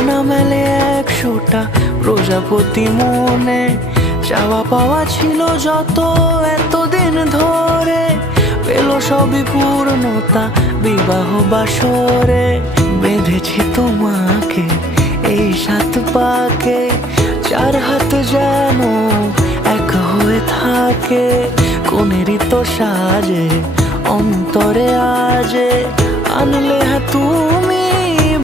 আনা মেলে 100টা প্রজাপতি মনে, চাওয়া পাওয়া ছিল যত এতদিন ধরে, পেল সবই পূর্ণতা বিবাহ বাসরে। বেঁধেছি তোমাকে এই 7 পাকে, 4 হাত যেন এক হয়ে থাকে। কোনেরই তো সাজে অন্তরে আজে আনলে তুমি